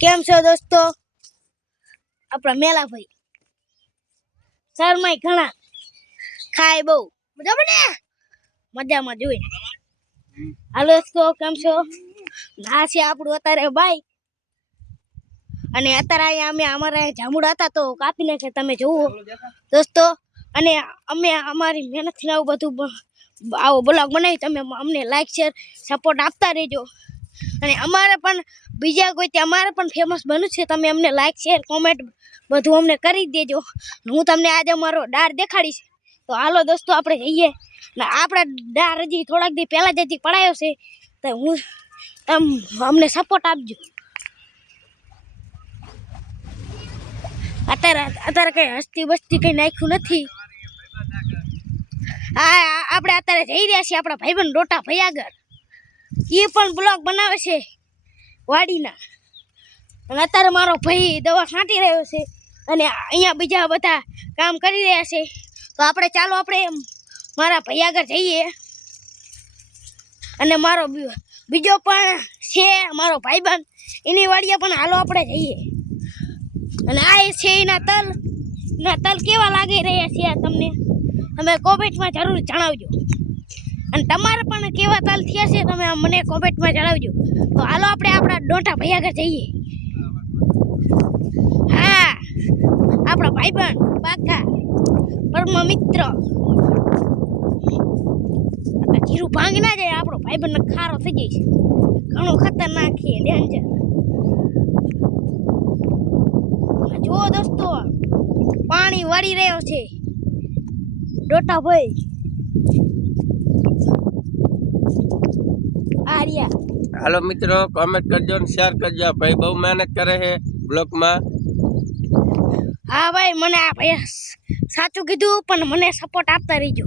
કેમ છો દોસ્તો? આપણા મેલા ભાઈ શર્માય ઘણા ખાય બહુ બરાબર ને મજામાં જોઈ. હાલો દોસ્તો, કેમ છો? આ છે આપણું અત્યારે ભાઈ, અને અત્યારે અહીંયા અમે અમારા જામુડા હતા તો કાપી નાખે તમે જોવો દોસ્તો. અને અમે અમારી મહેનતથી આવું બધું આવો બ્લોગ બનાવી, તમે અમને લાઈક શેર સપોર્ટ આપતા રહેજો. અને અમારે પણ બીજા કોઈ અમારે પણ ફેમસ બનવું છે, તમે અમને લાઈક શેર કોમેન્ટ બધું અમને કરી દેજો. હું તમને આજે અમારો ડાર દેખાડીશ. તો હાલો દોસ્તો આપણે જઈએ. ને આપણા ડાર હજી થોડાક દી પહેલાં જ હજી પડાયો છે, તો હું અમને સપોર્ટ આપજો. અત્યારે કઈ હસ્તી બસ્તી કઈ નાખ્યું નથી. હા, આપણે અત્યારે જઈ રહ્યા છીએ આપણા ભાઈબંધ ડોટા ભાઈ આગળ. એ પણ બ્લોગ બનાવે છે વાડીના. અને અત્યારે મારો ભાઈ દવા છાંટી રહ્યો છે અને અહીંયા બીજા બધા કામ કરી રહ્યા છે. તો આપણે ચાલો આપણે મારા ભાઈ આગળ જઈએ. અને મારો બીજો પણ છે મારો ભાઈબંધ, એની વાડીએ પણ હાલો આપણે જઈએ. અને આ છે એના તલ કેવા લાગી રહ્યા છે તમને તમે કોમેન્ટમાં જરૂર જણાવજો. અને તમારે પણ કેવા તલ થયા છે તમે મને કોમેન્ટમાં જણાવજો. તો હાલો આપણે આપણા ડોટા ભાઈ આગળ જઈએ. હા, આપણા ભાઈબંધ પાકા પરમ મિત્ર. જીરું ભાંગી ના જાય, આપણો ભાઈબંધ ખારો થઈ જાય છે. ઘણો ખતરનાક છે, ડેન્જર. જુઓ દોસ્તો, પાણી વળી રહ્યો છે ડોટા ભાઈ. હાલો મિત્રો, કોમેન્ટ કરજો ને શેર કરજો. ભાઈ બહુ મહેનત કરે છે બ્લોગમાં. હા ભાઈ, મને આ ભાઈ સાચું કીધું, પણ મને સપોર્ટ આપતા રહીજો.